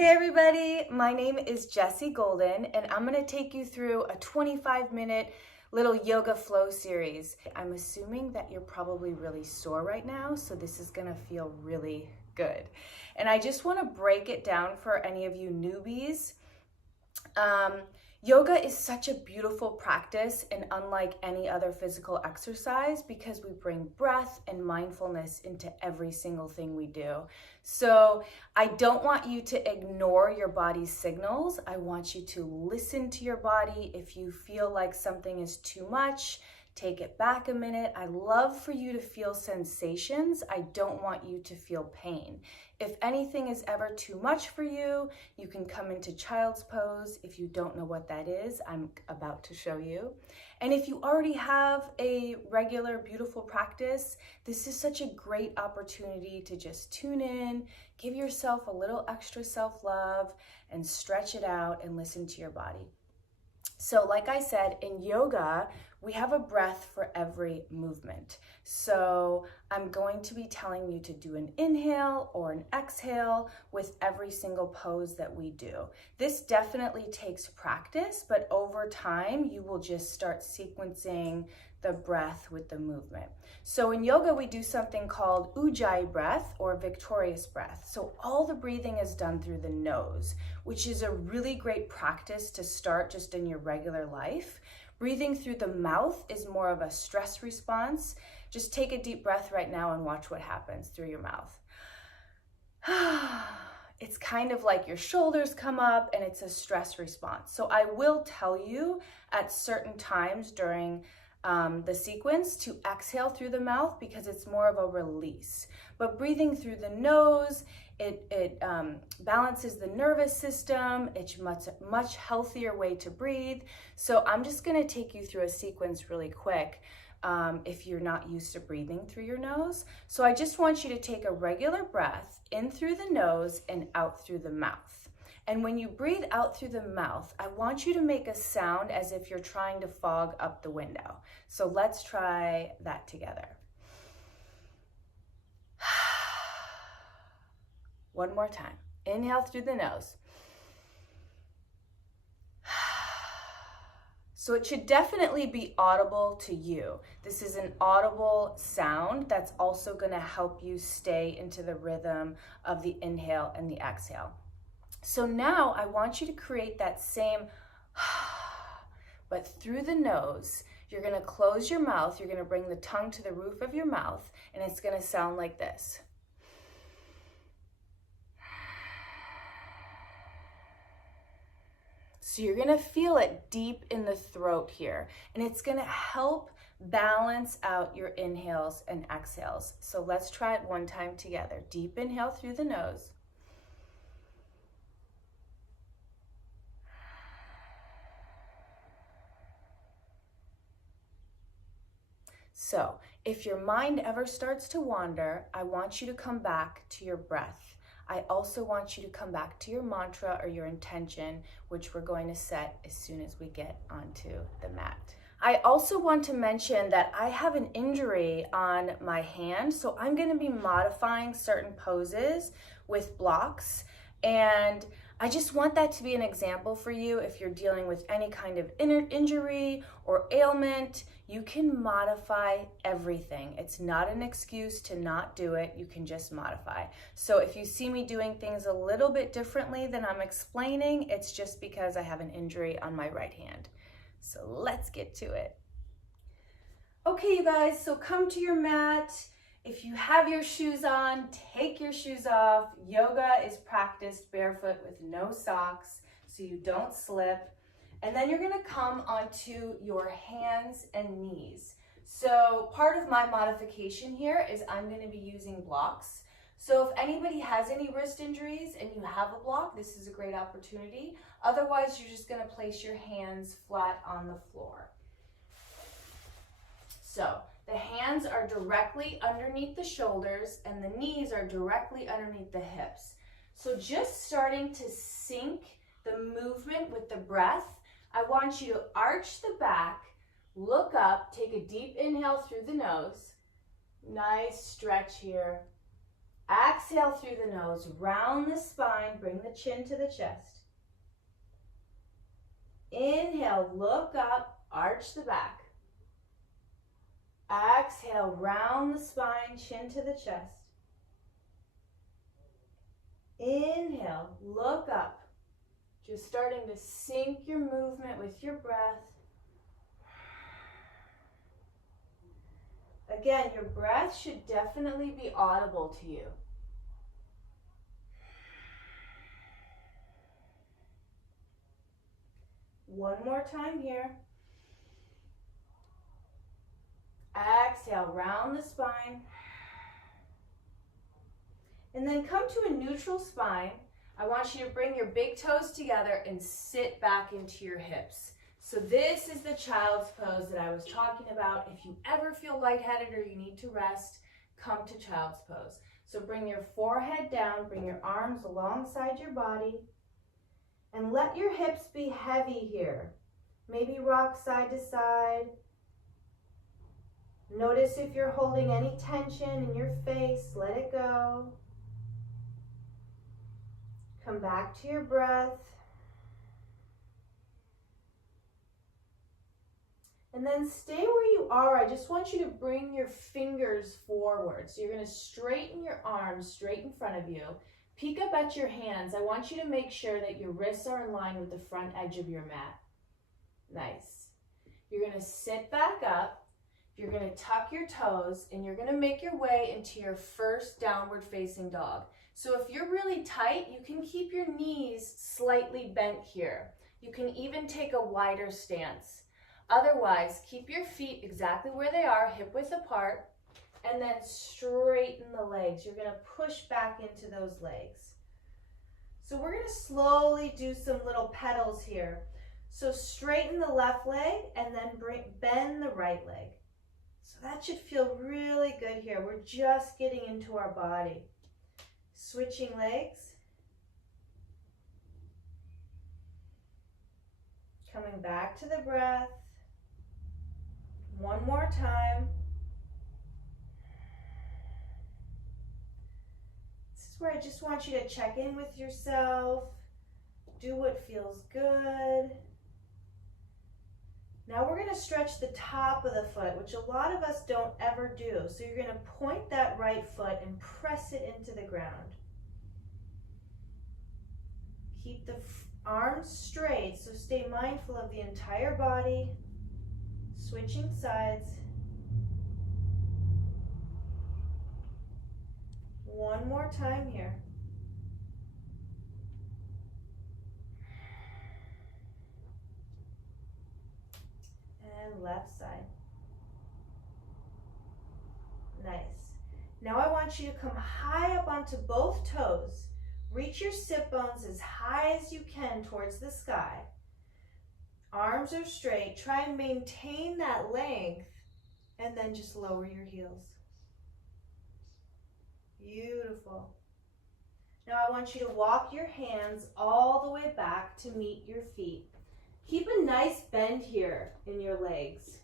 Hey everybody, my name is Jessie Golden and I'm going to take you through a 25-minute little yoga flow series. I'm assuming that you're probably really sore right now, so this is going to feel really good. And I just want to break it down for any of you newbies. Yoga is such a beautiful practice and unlike any other physical exercise because we bring breath and mindfulness into every single thing we do. So I don't want you to ignore your body's signals. I want you to listen to your body. If you feel like something is too much, take it back a minute. I love for you to feel sensations. I don't want you to feel pain. If anything is ever too much for you, you can come into child's pose. If you don't know what that is, I'm about to show you. And if you already have a regular, beautiful practice, this is such a great opportunity to just tune in, give yourself a little extra self-love, and stretch it out and listen to your body. So like I said, in yoga, we have a breath for every movement. So I'm going to be telling you to do an inhale or an exhale with every single pose that we do. This definitely takes practice, but over time, you will just start sequencing the breath with the movement. So in yoga, we do something called ujjayi breath or victorious breath. So all the breathing is done through the nose, which is a really great practice to start just in your regular life. Breathing through the mouth is more of a stress response. Just take a deep breath right now and watch what happens through your mouth. It's kind of like your shoulders come up and it's a stress response. So I will tell you at certain times during the sequence to exhale through the mouth because it's more of a release. But breathing through the nose, it balances the nervous system. It's much healthier way to breathe. So I'm just going to take you through a sequence really quick if you're not used to breathing through your nose. So I just want you to take a regular breath in through the nose and out through the mouth. And when you breathe out through the mouth, I want you to make a sound as if you're trying to fog up the window. So let's try that together. One more time. Inhale through the nose. So it should definitely be audible to you. This is an audible sound that's also going to help you stay into the rhythm of the inhale and the exhale. So now I want you to create that same, but through the nose. You're going to close your mouth. You're going to bring the tongue to the roof of your mouth, and it's going to sound like this. So you're going to feel it deep in the throat here, and it's going to help balance out your inhales and exhales. So let's try it one time together. Deep inhale through the nose. So if your mind ever starts to wander, I want you to come back to your breath. I also want you to come back to your mantra or your intention, which we're going to set as soon as we get onto the mat. I also want to mention that I have an injury on my hand, so I'm going to be modifying certain poses with blocks, and I just want that to be an example for you. If you're dealing with any kind of injury or ailment, you can modify everything. It's not an excuse to not do it. You can just modify. So if you see me doing things a little bit differently than I'm explaining, it's just because I have an injury on my right hand. So let's get to it. Okay, you guys, so come to your mat. If you have your shoes on, take your shoes off. Yoga is practiced barefoot with no socks, so you don't slip. And then you're gonna come onto your hands and knees. So part of my modification here is I'm gonna be using blocks. So if anybody has any wrist injuries and you have a block, this is a great opportunity. Otherwise, you're just gonna place your hands flat on the floor. So the hands are directly underneath the shoulders and the knees are directly underneath the hips. So just starting to sync the movement with the breath, I want you to arch the back, look up, take a deep inhale through the nose. Nice stretch here. Exhale through the nose, round the spine, bring the chin to the chest. Inhale, look up, arch the back. Exhale, round the spine, chin to the chest. Inhale, look up. Just starting to sync your movement with your breath. Again, your breath should definitely be audible to you. One more time here. Exhale, round the spine. And then come to a neutral spine. I want you to bring your big toes together and sit back into your hips. So this is the child's pose that I was talking about. If you ever feel lightheaded or you need to rest, come to child's pose. So bring your forehead down, bring your arms alongside your body, and let your hips be heavy here. Maybe rock side to side. Notice if you're holding any tension in your face, let it go. Come back to your breath. And then stay where you are. I just want you to bring your fingers forward. So you're going to straighten your arms straight in front of you. Peek up at your hands. I want you to make sure that your wrists are in line with the front edge of your mat. Nice. You're going to sit back up. You're going to tuck your toes, and you're going to make your way into your first downward facing dog. So if you're really tight, you can keep your knees slightly bent here. You can even take a wider stance. Otherwise, keep your feet exactly where they are, hip width apart, and then straighten the legs. You're going to push back into those legs. So we're going to slowly do some little pedals here. So straighten the left leg and then bend the right leg. So that should feel really good here. We're just getting into our body. Switching legs. Coming back to the breath. One more time. This is where I just want you to check in with yourself. Do what feels good. Now we're going to stretch the top of the foot, which a lot of us don't ever do. So you're going to point that right foot and press it into the ground. Keep the arms straight, so stay mindful of the entire body. Switching sides. One more time here. And left side. Nice. Now I want you to come high up onto both toes. Reach your sit bones as high as you can towards the sky. Arms are straight. Try and maintain that length, and then just lower your heels. Beautiful. Now I want you to walk your hands all the way back to meet your feet. Keep a nice bend here in your legs.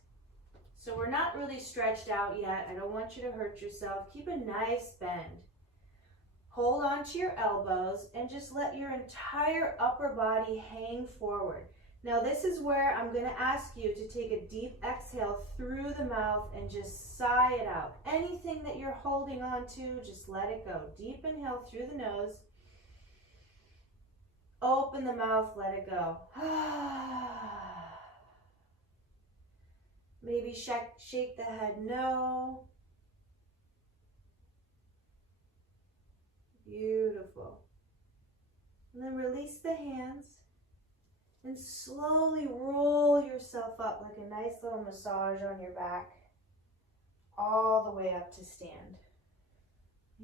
So we're not really stretched out yet. I don't want you to hurt yourself. Keep a nice bend. Hold on to your elbows and just let your entire upper body hang forward. Now this is where I'm going to ask you to take a deep exhale through the mouth and just sigh it out. Anything that you're holding on to, just let it go. Deep inhale through the nose. Open the mouth, let it go. Maybe shake the head no. Beautiful. And then release the hands and slowly roll yourself up like a nice little massage on your back, all the way up to stand.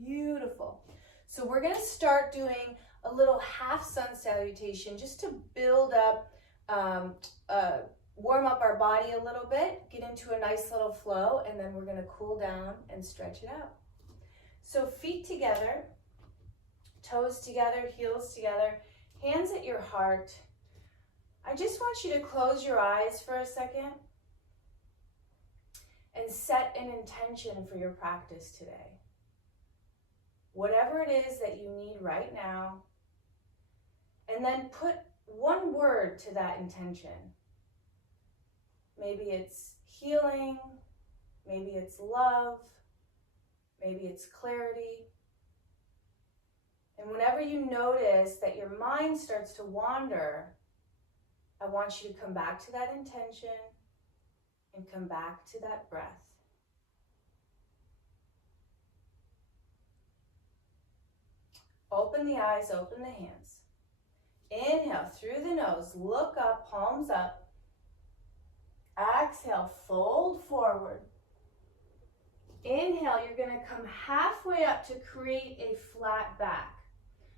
Beautiful. So we're going to start doing a little half sun salutation just to build up, warm up our body a little bit, get into a nice little flow, and then we're going to cool down and stretch it out. So feet together, toes together, heels together, hands at your heart. I just want you to close your eyes for a second and set an intention for your practice today. whatever it is that you need right now, and then put one word to that intention. Maybe it's healing, maybe it's love, maybe it's clarity. And whenever you notice that your mind starts to wander, I want you to come back to that intention and come back to that breath. Open the eyes, open the hands. Inhale through the nose, look up, palms up. Exhale, fold forward. Inhale, you're going to come halfway up to create a flat back.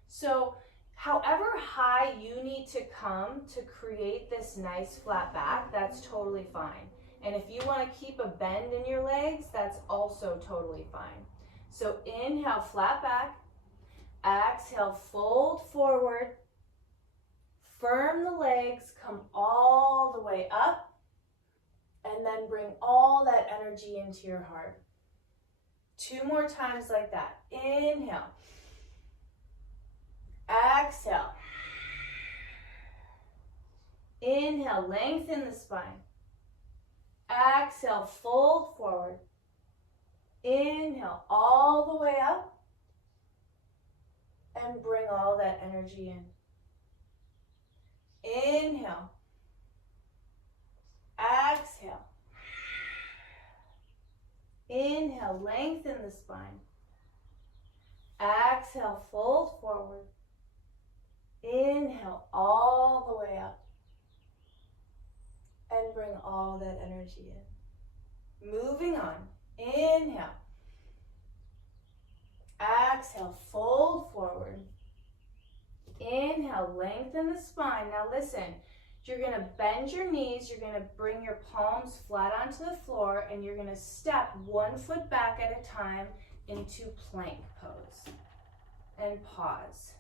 So however high you need to come to create this nice flat back, that's totally fine. And if you want to keep a bend in your legs, that's also totally fine. So inhale, flat back. Exhale, fold forward. Firm the legs, come all the way up. And then bring all that energy into your heart. 2 more times like that. Inhale. Exhale. Inhale, lengthen the spine. Exhale, fold forward. Inhale, all the way up. And bring all that energy in. Inhale. Exhale. Inhale, lengthen the spine. Exhale, fold forward. Inhale, all the way up. And bring all that energy in. Moving on. Inhale. Exhale, fold forward. Inhale, lengthen the spine. Now listen, you're going to bend your knees, you're going to bring your palms flat onto the floor, and you're going to step 1 foot back at a time into plank pose. And pause.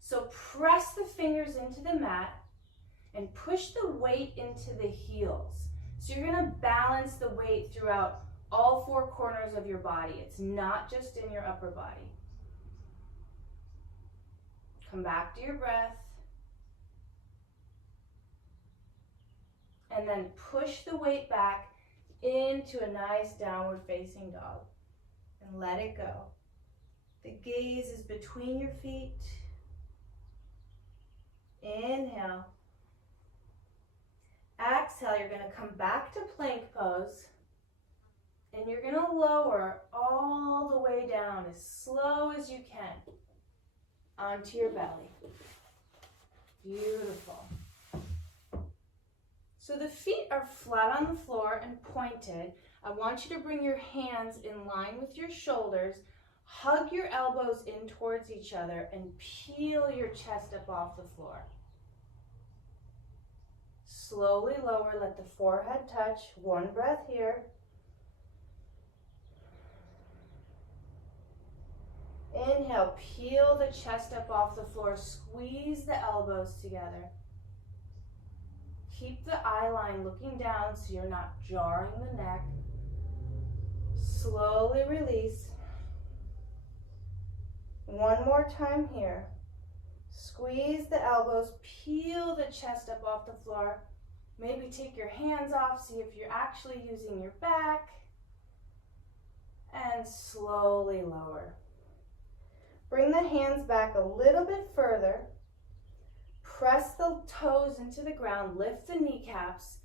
So press the fingers into the mat and push the weight into the heels. So you're going to balance the weight throughout all 4 corners of your body. It's not just in your upper body. Come back to your breath. And then push the weight back into a nice downward facing dog. And let it go. The gaze is between your feet. Inhale. Exhale, you're going to come back to plank pose. And you're going to lower all the way down as slow as you can onto your belly. Beautiful. So the feet are flat on the floor and pointed. I want you to bring your hands in line with your shoulders. Hug your elbows in towards each other and peel your chest up off the floor. Slowly lower, let the forehead touch. 1 breath here. Inhale, peel the chest up off the floor. Squeeze the elbows together. Keep the eye line looking down so you're not jarring the neck. Slowly release. 1 more time here. Squeeze the elbows, peel the chest up off the floor. Maybe take your hands off, see if you're actually using your back. And slowly lower. Bring the hands back a little bit further. Press the toes into the ground, lift the kneecaps,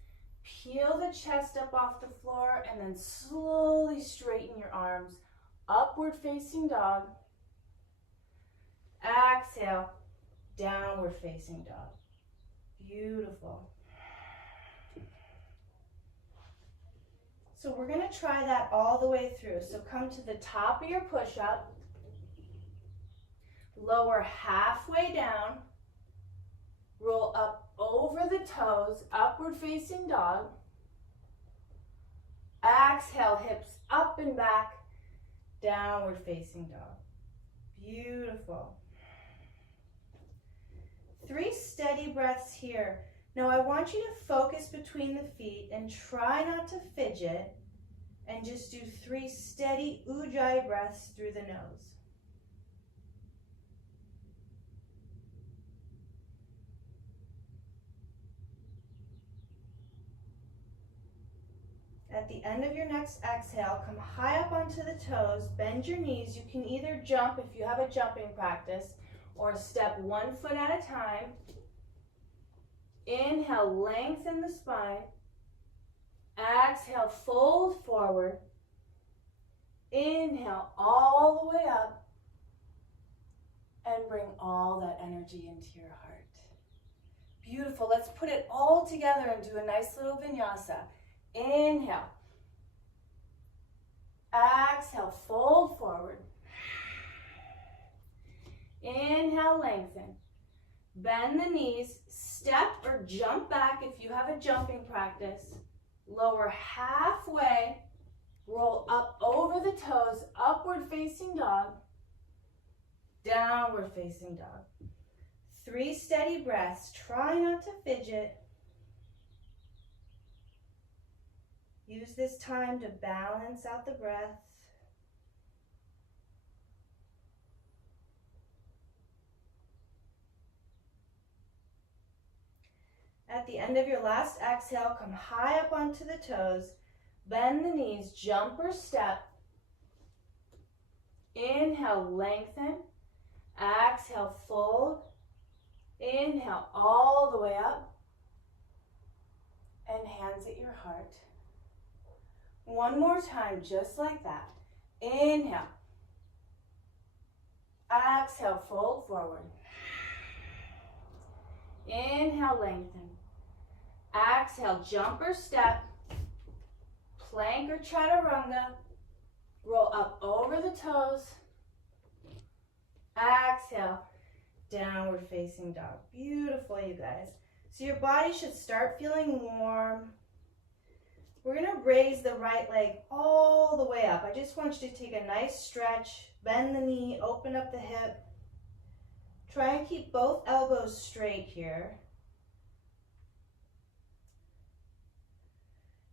peel the chest up off the floor, and then slowly straighten your arms. Upward facing dog. Exhale, downward facing dog. Beautiful. So we're going to try that all the way through. So come to the top of your push-up. Lower halfway down. Roll up over the toes, upward facing dog. Exhale, hips up and back, downward facing dog. Beautiful. 3 steady breaths here. Now I want you to focus between the feet and try not to fidget. And just do 3 steady ujjayi breaths through the nose. At the end of your next exhale, come high up onto the toes, bend your knees. You can either jump if you have a jumping practice, or step 1 foot at a time. Inhale, lengthen the spine. Exhale, fold forward. Inhale all the way up. And bring all that energy into your heart. Beautiful. Let's put it all together and do a nice little vinyasa. Inhale. Exhale, fold forward. Inhale, lengthen. Bend the knees, step or jump back if you have a jumping practice. Lower halfway, roll up over the toes, upward facing dog, downward facing dog. 3 steady breaths, try not to fidget. Use this time to balance out the breath. At the end of your last exhale, come high up onto the toes, bend the knees, jump or step. Inhale, lengthen. Exhale, fold. Inhale all the way up. And hands at your heart. One more time, just like that. Inhale. Exhale, fold forward. Inhale, lengthen. Exhale, jump or step, plank or chaturanga. Roll up over the toes. Exhale, downward facing dog. Beautiful, you guys. So your body should start feeling warm. We're gonna raise the right leg all the way up. I just want you to take a nice stretch, bend the knee, open up the hip. Try and keep both elbows straight here.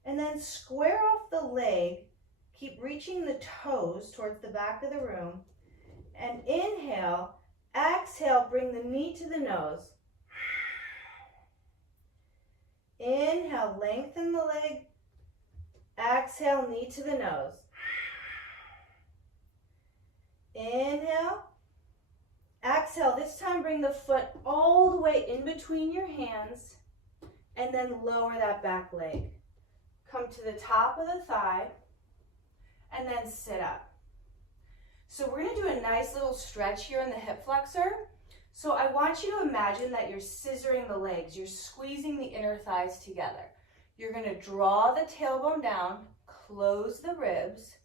And then square off the leg. Keep reaching the toes towards the back of the room. And inhale, exhale, bring the knee to the nose. Inhale, lengthen the leg. Exhale, knee to the nose. Inhale. Exhale, this time bring the foot all the way in between your hands and then lower that back leg. Come to the top of the thigh and then sit up. So we're gonna do a nice little stretch here in the hip flexor. So I want you to imagine that you're scissoring the legs. You're squeezing the inner thighs together. You're gonna draw the tailbone down, close the ribs,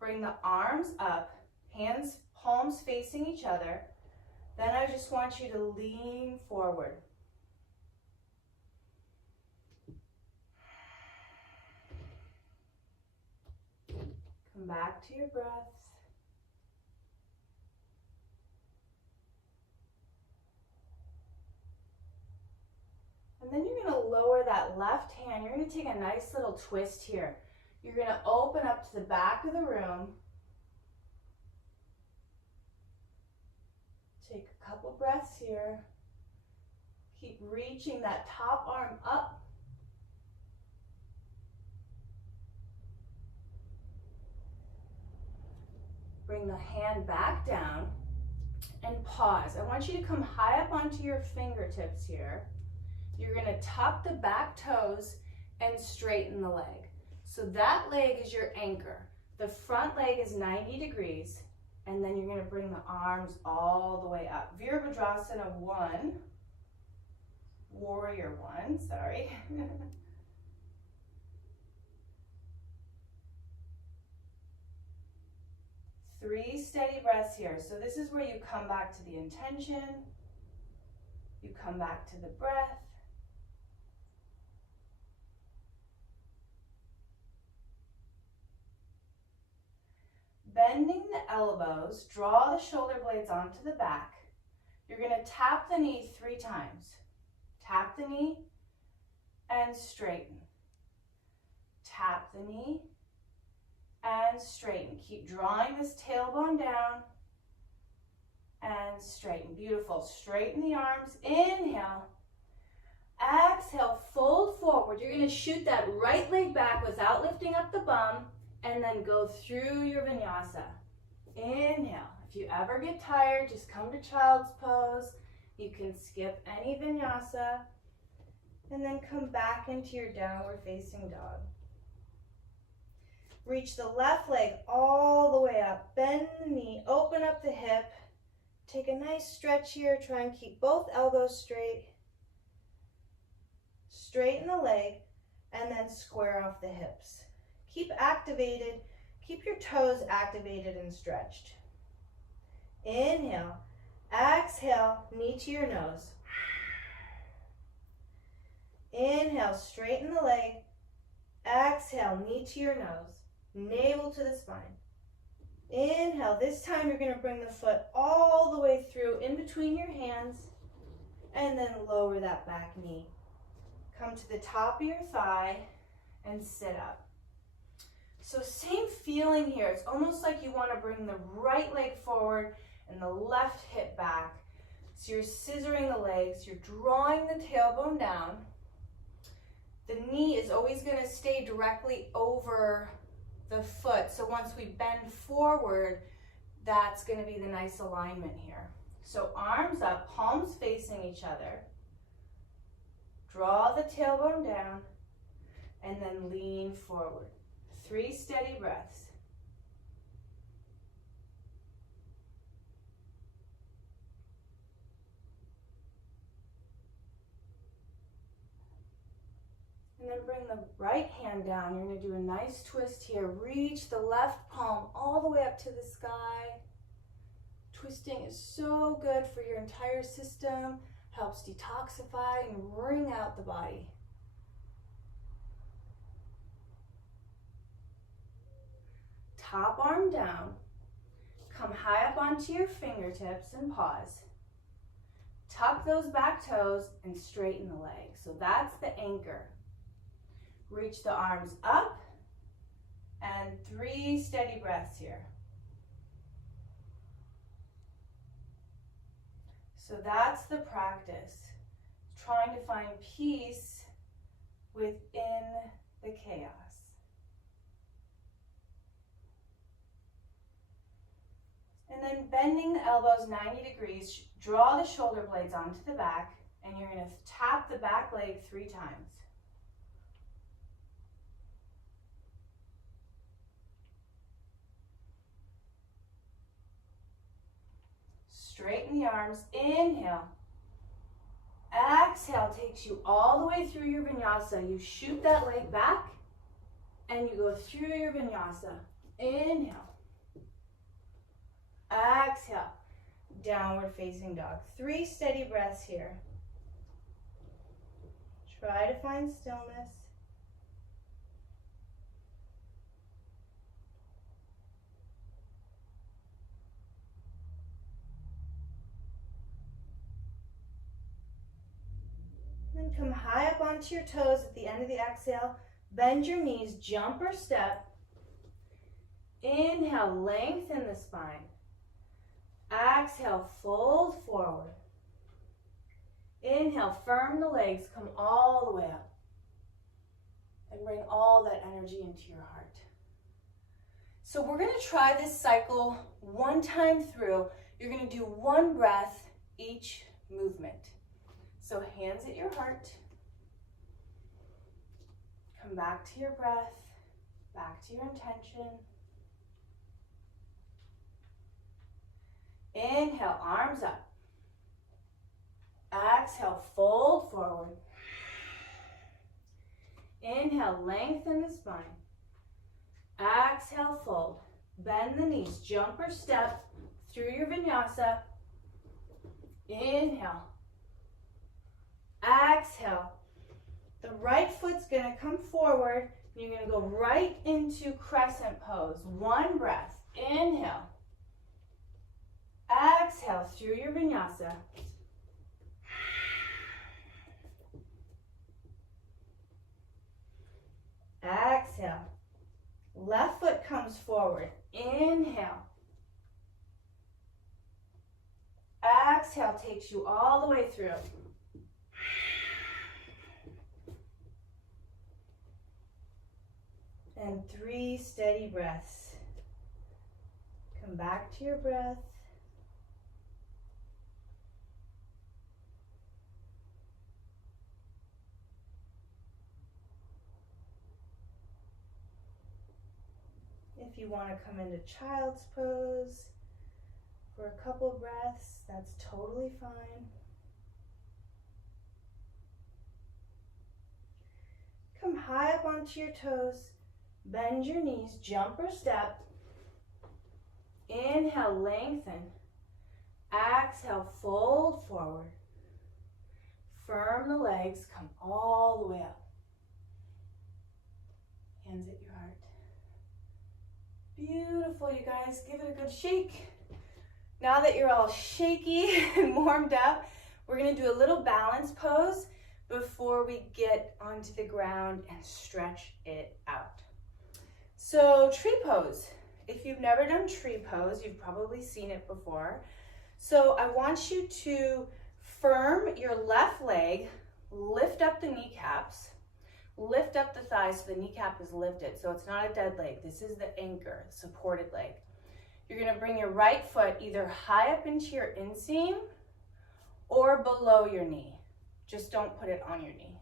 bring the arms up, hands, palms facing each other. Then I just want you to lean forward. Come back to your breath. And then you're going to lower that left hand. You're going to take a nice little twist here. You're going to open up to the back of the room. Take a couple breaths here. Keep reaching that top arm up. Bring the hand back down and pause. I want you to come high up onto your fingertips here. You're going to tuck the back toes and straighten the leg. So that leg is your anchor. The front leg is 90 degrees, and then you're going to bring the arms all the way up. Virabhadrasana 1, Warrior 1, sorry. 3 steady breaths here. So this is where you come back to the intention, you come back to the breath. Bending the elbows, draw the shoulder blades onto the back. You're going to tap the knee 3 times. Tap the knee and straighten. Tap the knee and straighten. Keep drawing this tailbone down and straighten. Beautiful. Straighten the arms. Inhale. Exhale, fold forward. You're going to shoot that right leg back without lifting up the bum, and then go through your vinyasa. Inhale. If you ever get tired, just come to child's pose. You can skip any vinyasa, and then come back into your downward facing dog. Reach the left leg all the way up. Bend the knee, open up the hip. Take a nice stretch here. Try and keep both elbows straight. Straighten the leg, and then square off the hips. Keep activated. Keep your toes activated and stretched. Inhale. Exhale, knee to your nose. Inhale, straighten the leg. Exhale, knee to your nose. Navel to the spine. Inhale. This time you're going to bring the foot all the way through in between your hands, and then lower that back knee. Come to the top of your thigh and sit up. So same feeling here. It's almost like you want to bring the right leg forward and the left hip back. So you're scissoring the legs. You're drawing the tailbone down. The knee is always going to stay directly over the foot. So once we bend forward, that's going to be the nice alignment here. So arms up, palms facing each other. Draw the tailbone down, and then lean forward. 3 steady breaths. And then bring the right hand down. You're going to do a nice twist here. Reach the left palm all the way up to the sky. Twisting is so good for your entire system. Helps detoxify and wring out the body. Top arm down. Come high up onto your fingertips and pause. Tuck those back toes and straighten the leg. So that's the anchor. Reach the arms up, and 3 steady breaths here. So that's the practice, trying to find peace within the chaos. And then bending the elbows 90 degrees, draw the shoulder blades onto the back, and you're going to tap the back leg 3 times. Straighten the arms. Inhale. Exhale takes you all the way through your vinyasa. You shoot that leg back and you go through your vinyasa. Inhale. Exhale. Downward facing dog. 3 steady breaths here. Try to find stillness. Then come high up onto your toes at the end of the exhale. Bend your knees, jump or step. Inhale, lengthen the spine. Exhale, fold forward. Inhale, firm the legs, come all the way up. And bring all that energy into your heart. So we're going to try this cycle 1 time through. You're going to do 1 breath each movement. So hands at your heart. Come back to your breath, back to your intention. Inhale, arms up. Exhale, fold forward. Inhale, lengthen the spine. Exhale, fold. Bend the knees, jump or step through your vinyasa. Inhale. Exhale. The right foot's going to come forward. You're going to go right into crescent pose. 1 breath. Inhale. Exhale through your vinyasa. Exhale. Left foot comes forward. Inhale. Exhale takes you all the way through. And 3 steady breaths. Come back to your breath. If you want to come into child's pose for a couple breaths, that's totally fine. Come high up onto your toes. Bend your knees, jump or step. Inhale, lengthen. Exhale, fold forward. Firm the legs, come all the way up. Hands at your heart. Beautiful, you guys. Give it a good shake. Now that you're all shaky and warmed up, we're going to do a little balance pose before we get onto the ground and stretch it out. So tree pose. If you've never done tree pose, you've probably seen it before. So I want you to firm your left leg, lift up the kneecaps, lift up the thighs so the kneecap is lifted. So it's not a dead leg. This is the anchor, supported leg. You're going to bring your right foot either high up into your inseam or below your knee. Just don't put it on your knee.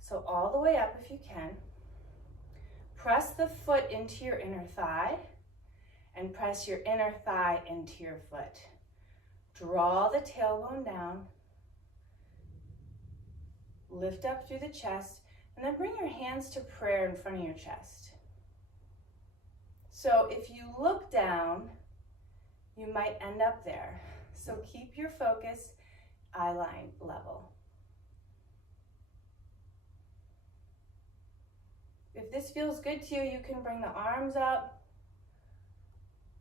So all the way up if you can. Press the foot into your inner thigh and press your inner thigh into your foot. Draw the tailbone down. Lift up through the chest and then bring your hands to prayer in front of your chest. So if you look down, you might end up there. So keep your focus eye line level. If this feels good to you, you can bring the arms up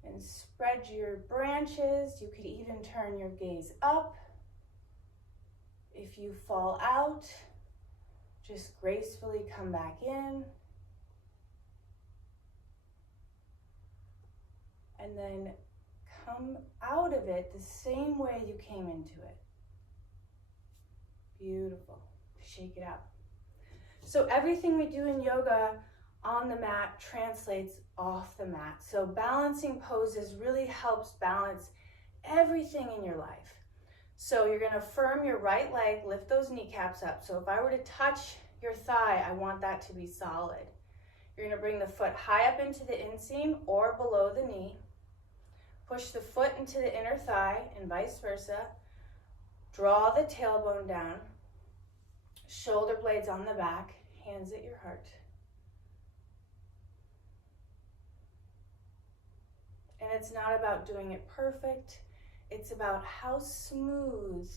and spread your branches. You could even turn your gaze up. If you fall out, just gracefully come back in. And then come out of it the same way you came into it. Beautiful. Shake it out. So everything we do in yoga on the mat translates off the mat. So balancing poses really helps balance everything in your life. So you're going to firm your right leg, lift those kneecaps up. So if I were to touch your thigh, I want that to be solid. You're going to bring the foot high up into the inseam or below the knee. Push the foot into the inner thigh and vice versa. Draw the tailbone down. Shoulder blades on the back, hands at your heart. And it's not about doing it perfect. It's about how smooth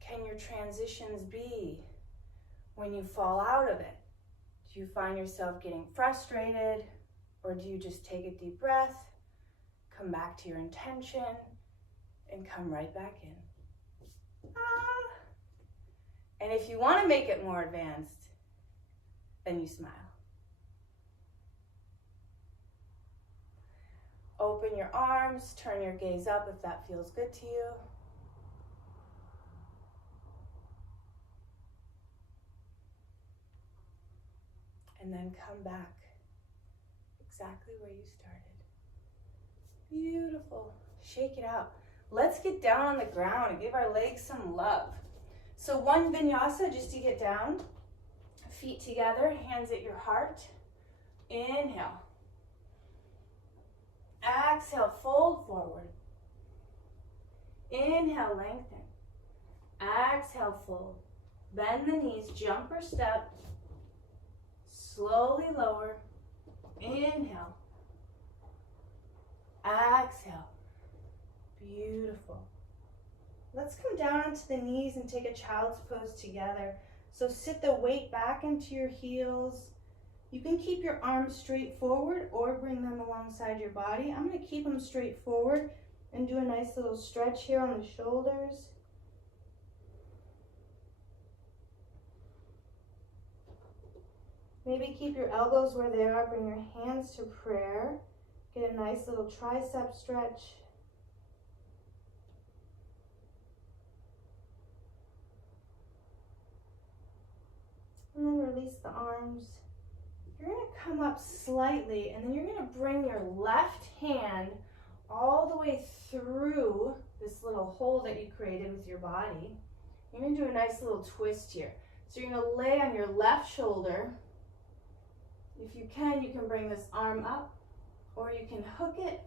can your transitions be when you fall out of it. Do you find yourself getting frustrated, or do you just take a deep breath, come back to your intention, and come right back in? And if you want to make it more advanced, then you smile. Open your arms, turn your gaze up if that feels good to you. And then come back exactly where you started. Beautiful. Shake it out. Let's get down on the ground and give our legs some love. So one vinyasa just to get down. Feet together, hands at your heart. Inhale. Exhale, fold forward. Inhale, lengthen. Exhale, fold. Bend the knees, jump or step. Slowly lower. Inhale. Exhale. Beautiful. Let's come down onto the knees and take a child's pose together. So sit the weight back into your heels. You can keep your arms straight forward or bring them alongside your body. I'm going to keep them straight forward and do a nice little stretch here on the shoulders. Maybe keep your elbows where they are, bring your hands to prayer. Get a nice little tricep stretch. And then release the arms. You're going to come up slightly, and then you're going to bring your left hand all the way through this little hole that you created with your body. You're going to do a nice little twist here. So you're going to lay on your left shoulder. If you can bring this arm up, or you can hook it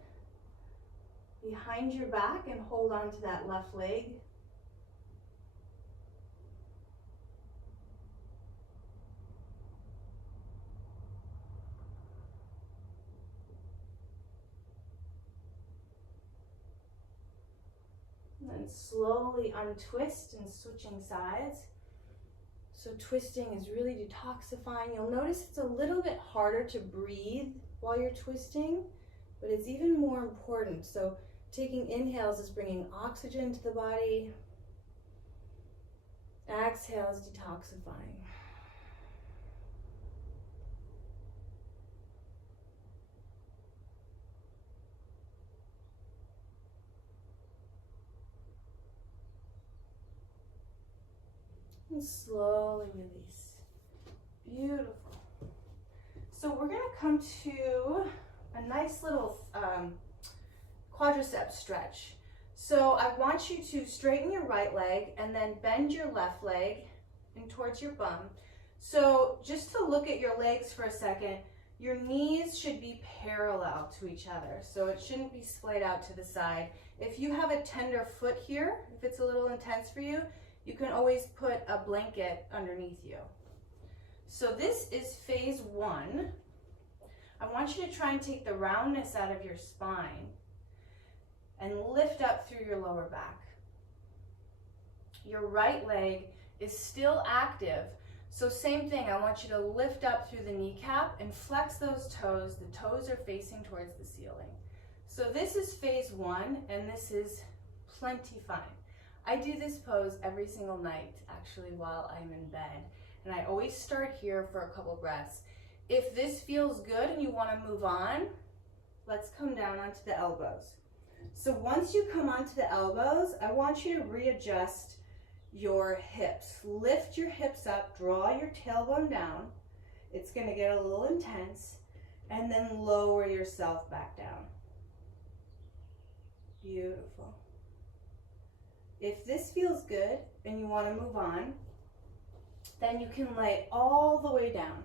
behind your back and hold on to that left leg. And then slowly untwist and switching sides. So twisting is really detoxifying. You'll notice it's a little bit harder to breathe while you're twisting, but it's even more important. So taking inhales is bringing oxygen to the body. Exhales, detoxifying. And slowly release. Beautiful. So we're going to come to a nice little quadricep stretch. So I want you to straighten your right leg and then bend your left leg in towards your bum. So just to look at your legs for a second, your knees should be parallel to each other. So it shouldn't be splayed out to the side. If you have a tender foot here, if it's a little intense for you, you can always put a blanket underneath you. So this is phase 1. I want you to try and take the roundness out of your spine and lift up through your lower back. Your right leg is still active, so same thing, I want you to lift up through the kneecap and flex those toes. The toes are facing towards the ceiling. So this is phase 1, and this is plenty fine. I do this pose every single night, actually, while I'm in bed. And I always start here for a couple breaths. If this feels good and you want to move on, let's come down onto the elbows. So once you come onto the elbows, I want you to readjust your hips. Lift your hips up, draw your tailbone down. It's going to get a little intense. And then lower yourself back down. Beautiful. If this feels good and you want to move on, then you can lay all the way down.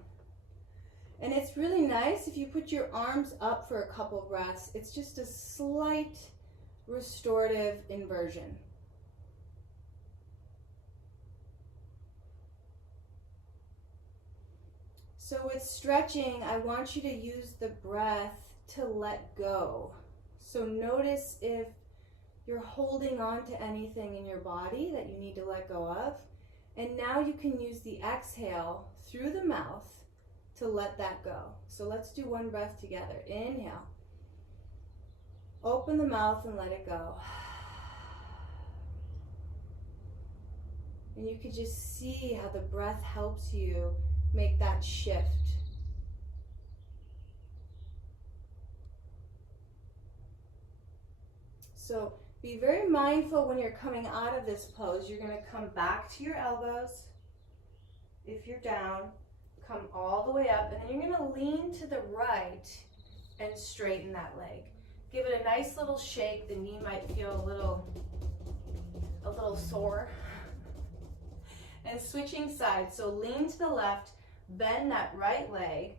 And it's really nice if you put your arms up for a couple breaths. It's just a slight restorative inversion. So with stretching, I want you to use the breath to let go. So notice if you're holding on to anything in your body that you need to let go of. And now you can use the exhale through the mouth to let that go. So let's do one breath together. Inhale. Open the mouth and let it go. And you can just see how the breath helps you make that shift. So be very mindful when you're coming out of this pose. You're going to come back to your elbows. If you're down, come all the way up, and then you're going to lean to the right and straighten that leg. Give it a nice little shake. The knee might feel a little sore. And switching sides. So lean to the left, bend that right leg.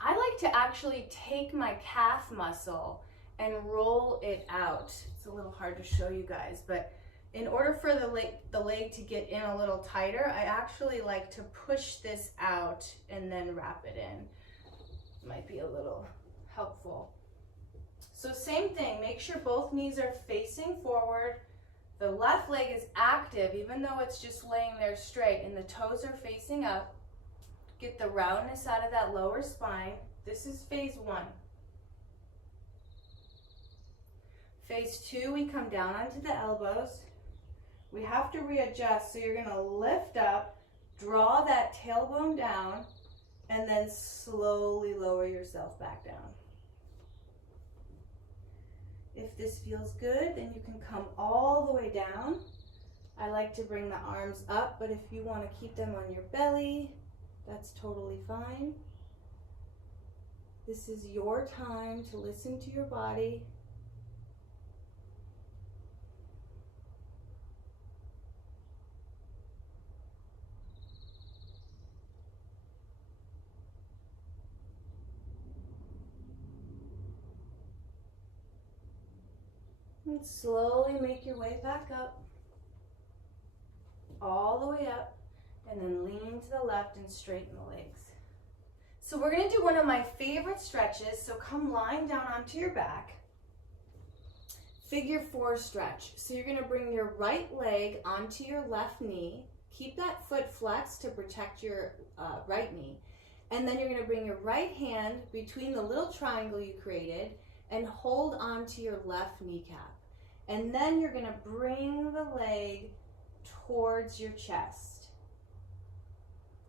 I like to actually take my calf muscle and roll it out. It's a little hard to show you guys, but in order for the leg to get in a little tighter, I actually like to push this out and then wrap it in. Might be a little helpful. So same thing, make sure both knees are facing forward. The left leg is active, even though it's just laying there straight, and the toes are facing up. Get the roundness out of that lower spine. This is phase 1. Phase 2, we come down onto the elbows. We have to readjust, so you're going to lift up, draw that tailbone down, and then slowly lower yourself back down. If this feels good, then you can come all the way down. I like to bring the arms up, but if you want to keep them on your belly, that's totally fine. This is your time to listen to your body. And slowly make your way back up, all the way up, and then lean to the left and straighten the legs. So we're gonna do one of my favorite stretches, so come lying down onto your back. Figure 4 stretch. So you're gonna bring your right leg onto your left knee, keep that foot flexed to protect your right knee, and then you're gonna bring your right hand between the little triangle you created and hold onto your left kneecap. And then you're gonna bring the leg towards your chest.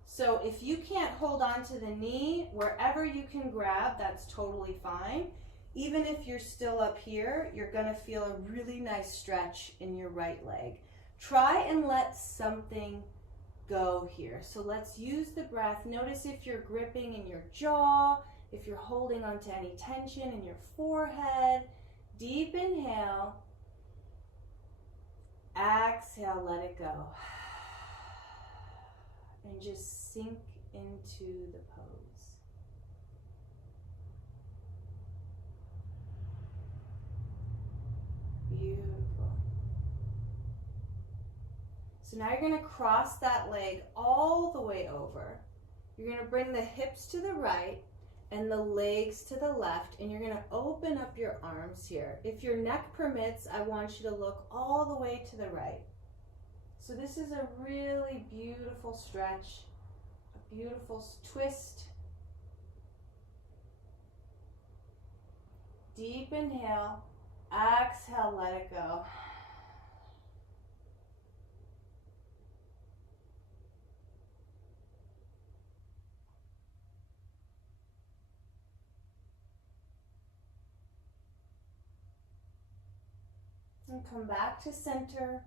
So if you can't hold on to the knee, wherever you can grab, that's totally fine. Even if you're still up here, you're gonna feel a really nice stretch in your right leg. Try and let something go here. So let's use the breath. Notice if you're gripping in your jaw, if you're holding onto any tension in your forehead. Deep inhale. Exhale, let it go. And just sink into the pose. Beautiful. So now you're going to cross that leg all the way over. You're going to bring the hips to the right and the legs to the left, and you're going to open up your arms here. If your neck permits, I want you to look all the way to the right. So this is a really beautiful stretch, a beautiful twist. Deep inhale, exhale, let it go. And come back to center.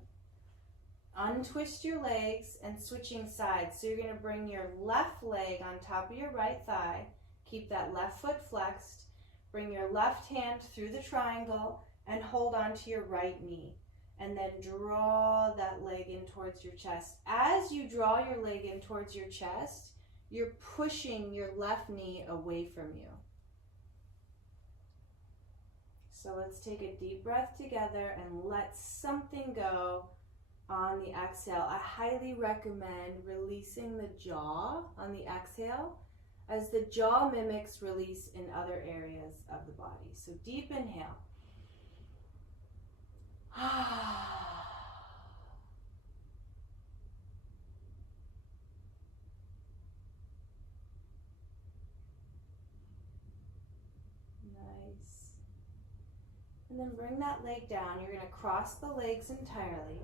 Untwist your legs and switching sides. So you're going to bring your left leg on top of your right thigh. Keep that left foot flexed. Bring your left hand through the triangle and hold on to your right knee. And then draw that leg in towards your chest. As you draw your leg in towards your chest, you're pushing your left knee away from you. So let's take a deep breath together and let something go on the exhale. I highly recommend releasing the jaw on the exhale, as the jaw mimics release in other areas of the body. So deep inhale. Nice. And then bring that leg down. You're going to cross the legs entirely.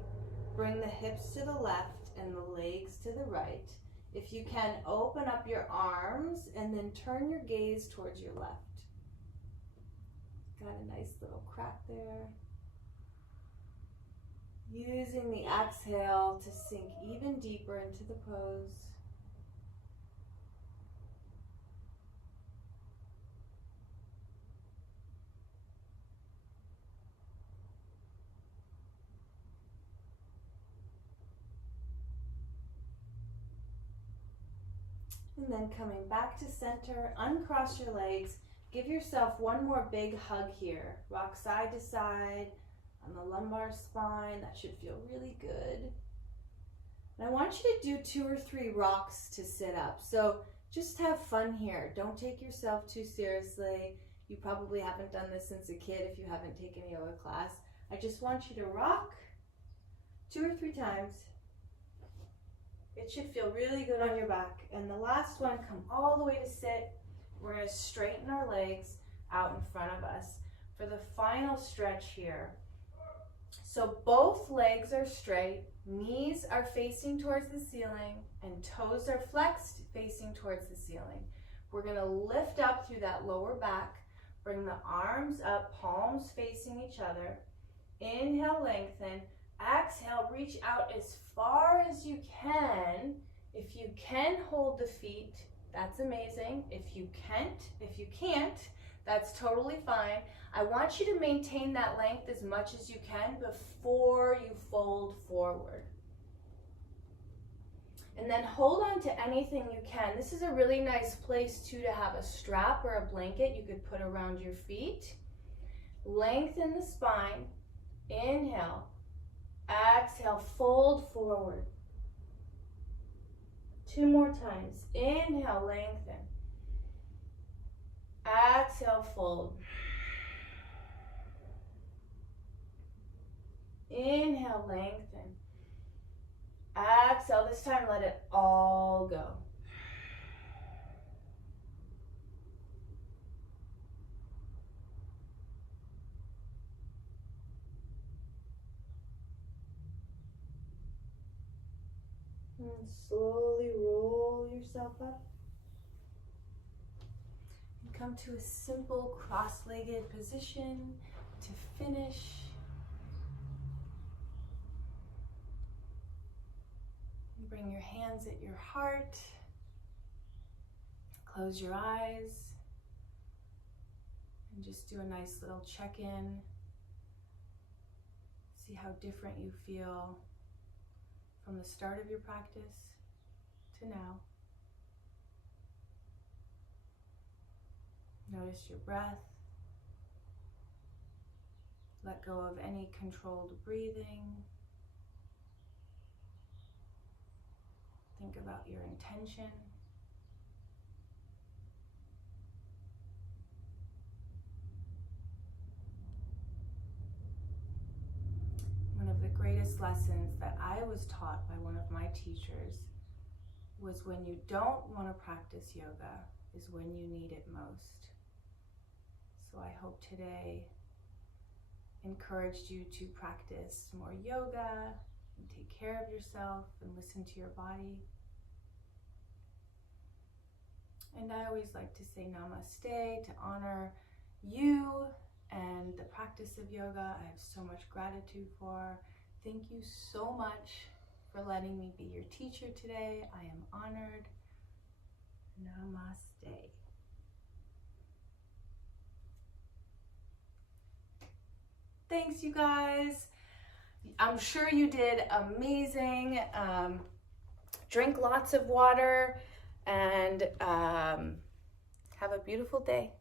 Bring the hips to the left and the legs to the right. If you can, open up your arms and then turn your gaze towards your left. Got a nice little crack there. Using the exhale to sink even deeper into the pose. And then coming back to center, uncross your legs. Give yourself one more big hug here. Rock side to side on the lumbar spine. That should feel really good. And I want you to do 2 or 3 rocks to sit up. So just have fun here. Don't take yourself too seriously. You probably haven't done this since a kid if you haven't taken a yoga class. I just want you to rock 2 or 3 times. It should feel really good on your back. And the last one, come all the way to sit. We're going to straighten our legs out in front of us for the final stretch here. So both legs are straight, knees are facing towards the ceiling, and toes are flexed facing towards the ceiling. We're gonna lift up through that lower back, bring the arms up, palms facing each other. Inhale, lengthen. Exhale, reach out as far as you can. If you can hold the feet, that's amazing. If you can't, that's totally fine. I want you to maintain that length as much as you can before you fold forward. And then hold on to anything you can. This is a really nice place too to have a strap or a blanket you could put around your feet. Lengthen the spine. Inhale. Exhale, fold forward. 2 more times. Inhale, lengthen. Exhale, fold. Inhale, lengthen. Exhale, this time let it all go. And slowly roll yourself up. And come to a simple cross-legged position to finish. And bring your hands at your heart. Close your eyes. And just do a nice little check-in. See how different you feel from the start of your practice to now. Notice your breath. Let go of any controlled breathing. Think about your intention. One of the greatest lessons that I was taught by one of my teachers was when you don't want to practice yoga is when you need it most. So I hope today encouraged you to practice more yoga and take care of yourself and listen to your body. And I always like to say namaste to honor you and the practice of yoga. I have so much gratitude for. Thank you so much for letting me be your teacher today. I am honored. Namaste. Thanks, you guys. I'm sure you did amazing. Drink lots of water and have a beautiful day.